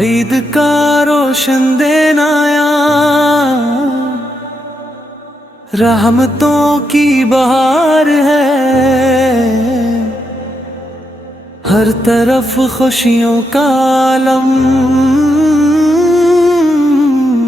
ईद का रोशन दिन आया, रहमतों की बहार है। हर तरफ खुशियों का आलम,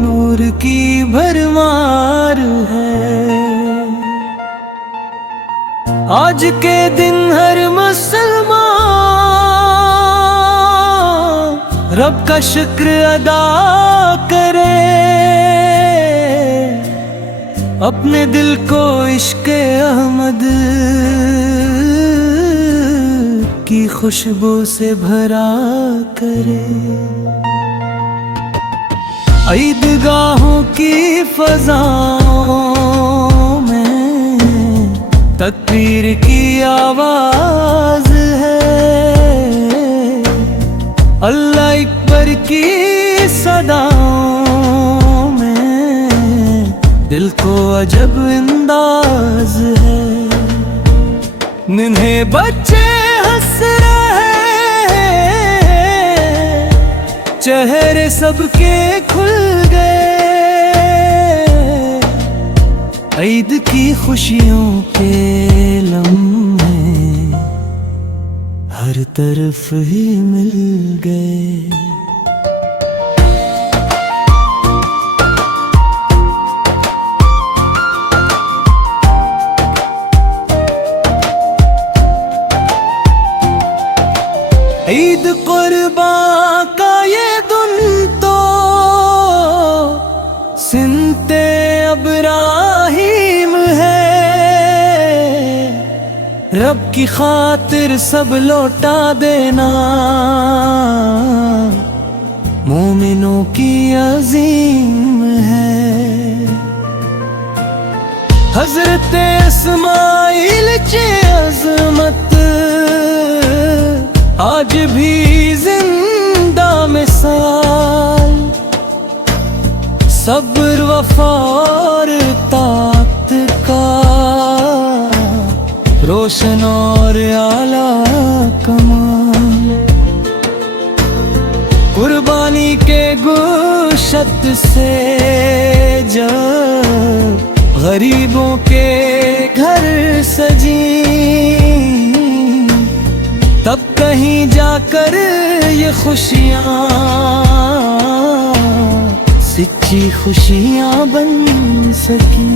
नूर की भरमार है। आज के दिन हर मुसलमान रब का शुक्र अदा करे, अपने दिल को इश्क़े अहमद की खुशबू से भरा करे। ईदगाहों की फ़ज़ाओं में तकबीर की आवाज़ है, अल्लाह अकबर की सदाओं में दिल को अजब अंदाज है। नन्हे बच्चे हंस रहे, चेहरे सबके खुल गए। ईद की खुशियों के लम्हे हर तरफ ही मिल गए। ईद कुर्बा का ये दिन तो सिनते इब्राहीम है। रब की खातिर सब लौटा देना मोमिनों की अज़ीम है। हज़रत इस्माइल की अज़मत आज भी जिंदा मिसाल, सब्र वफ़ा और ताक़त का रोशन और आला कमाल। कुर्बानी के गोश्त से जब गरीबों के घर सजी, तब कहीं जाकर ये खुशियाँ सच्ची खुशियाँ बन सकी।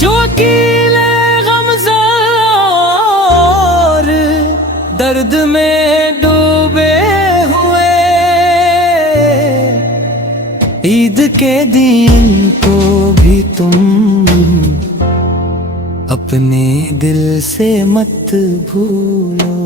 जो अकेले गमज़ार दर्द में डूबे हुए, ईद के दिन को भी तुम अपने दिल से मत भूलो।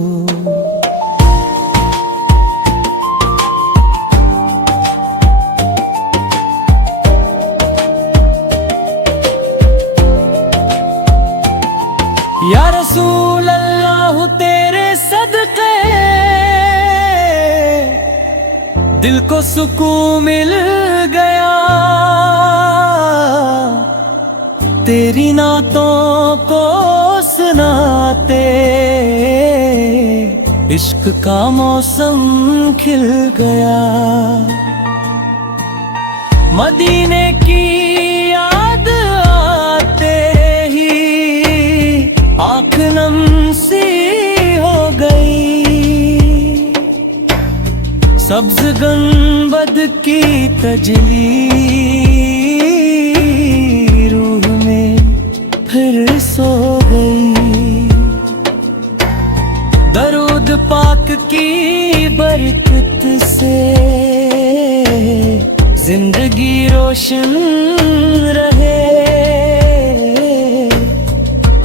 या रसूल अल्लाह तेरे सदक़े दिल को सुकून मिल गया। तेरी नातों को सुनाते इश्क का मौसम खिल गया। मदीने की याद आते ही आँख नम सी हो गई। सब्ज़ गुंबद की तजली रूह में फिर सो गई। दरूद पाक की बरकत से जिंदगी रोशन रहे।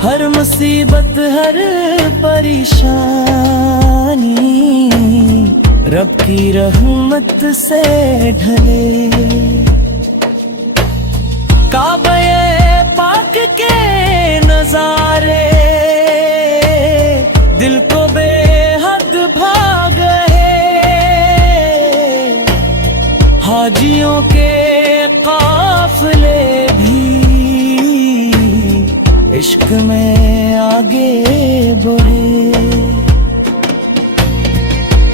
हर मुसीबत हर परेशानी रब की रहमत से ढले। काबे पाक के नजारे दिल को बेहद भा गए। हाजियों के काफले भी इश्क में आगे बढ़े।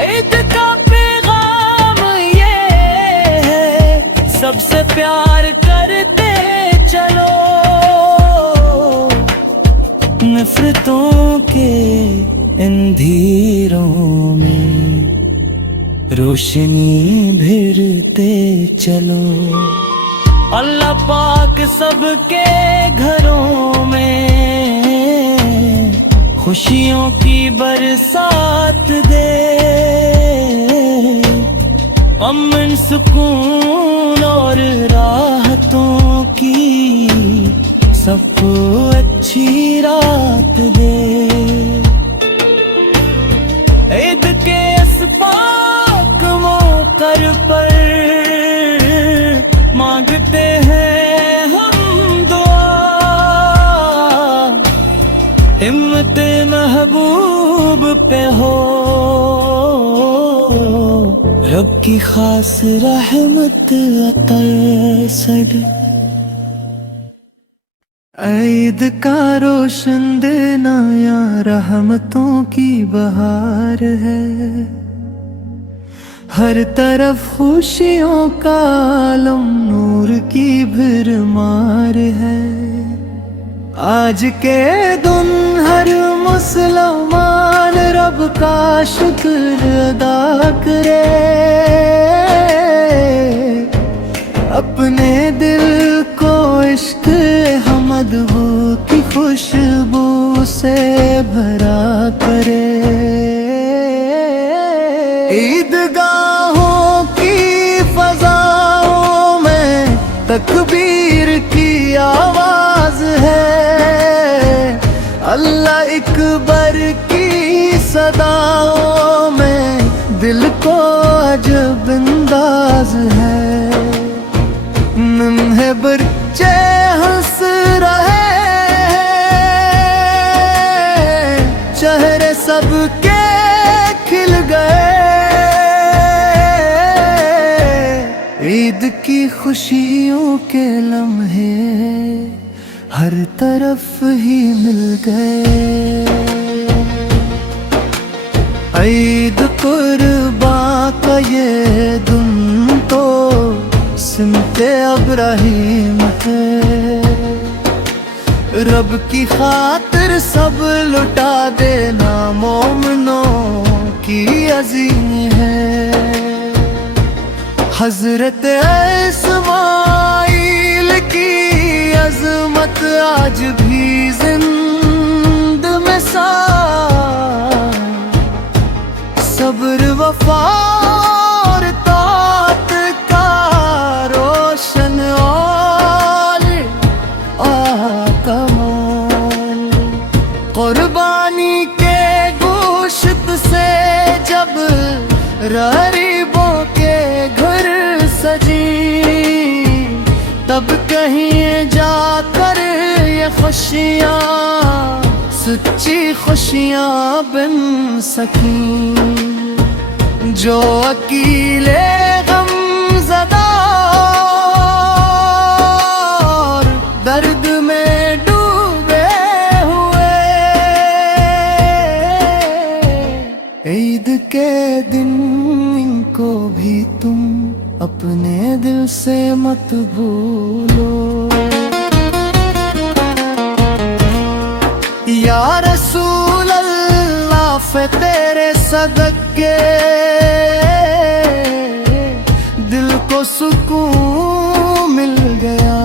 ईद का पैगाम ये है, सबसे प्यार करते चलो, नफरतों के अंधेरों में रोशनी भरते चलो। अल्लाह पाक सबके घरों में खुशियों की बरसात दे, अमन सुकून और राहतों की सबको अच्छी रात दे। ईद के अस्पाक मौकर पर मांगते हैं हम दुआ, हिम्मत महबूब पे हो रब की खास रहमत अता सद। ईद का रोशन देना या रहमतों की बहार है, हर तरफ खुशियों का आलम नूर की भरमार है। आज के दिन हर मुसलमान रब का शुक्र अदा करे, अपने दिल को इश्क हमद की खुशबू से भरा करे। ईदगाहों की फजाओं में तकबीर की आवाज है, अल्लाह अकबर की सदाओं में दिल को अजब अंदाज है। नन्हे बच्चे हंस रहे हैं, चेहरे सबके खिल गए, ईद की खुशियों के लम्हे हर तरफ ही मिल गए। ईद कुर्बां का ये दिन तो सिमते इब्राहिम है, रब की खातिर सब लुटा देना मोमिनों की अज़ीम है। हजरत इस्माइल की अजमत आज भी जिंद में सा, सब्र वफा और तात का रोशन और कमाल। कुर्बानी के गोश्त से जब गरीबों के घर सजी, तब कहीं जाकर ये खुशियाँ सच्ची खुशियाँ बन सकी। जो अकेले गमज़दा और दर्द में डूबे हुए, ईद के दिन इनको भी तुम अपने दिल से मत भूलो। या रसूल अल्लाह फ़े तेरे सदके दिल को सुकून मिल गया,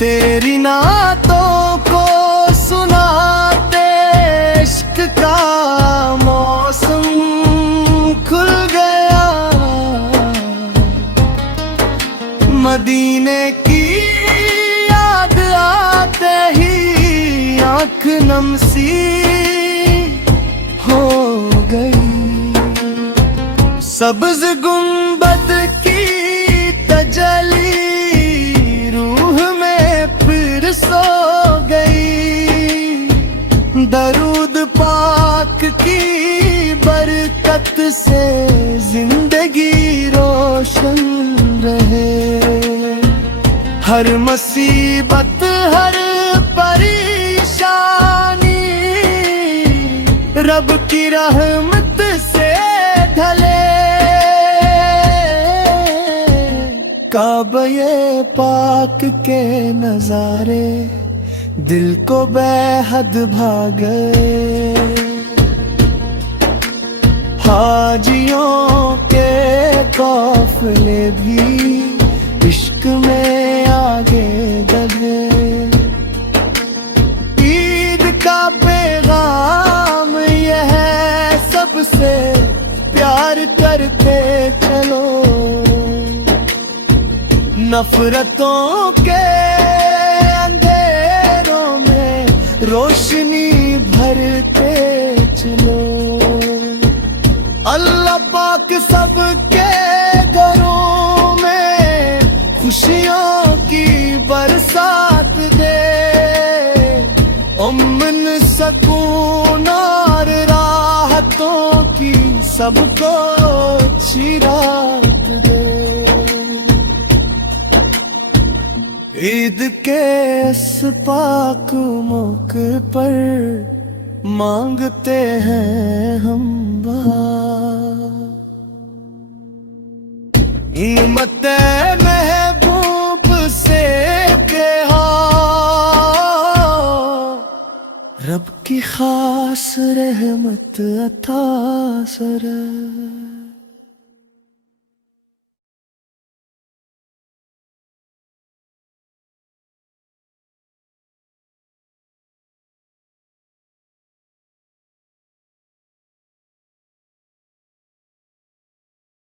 तेरी नातों को सुनाते इश्क का मौसम खुल गया। मदीने की याद आते ही आँख नमसी हो गई, सब्ज गुंबद की तजली रूह में फिर सो गई। दरूद पाक की बरकत से जिंदगी रोशन रहे। हर मुसीबत हर परेशानी रब की रहमत से ढले। काबे पाक के नजारे दिल को बेहद भागे। हाजियों के काफिले भी इश्क में आगे बढ़े। ईद का पैगाम यह है सबसे प्यार करते चलो। नफरतों के अंधेरों में रोशनी भरते चलो। अल्लाह पाक सबके घरों में खुशियों की बरसात दे। अमन सकून और राहतों की सबको अच्छी रात दे। ईद के इस पाक मौके पर मांगते हैं हम उम्मत महबूब से के रब की खास रहमत अता सर।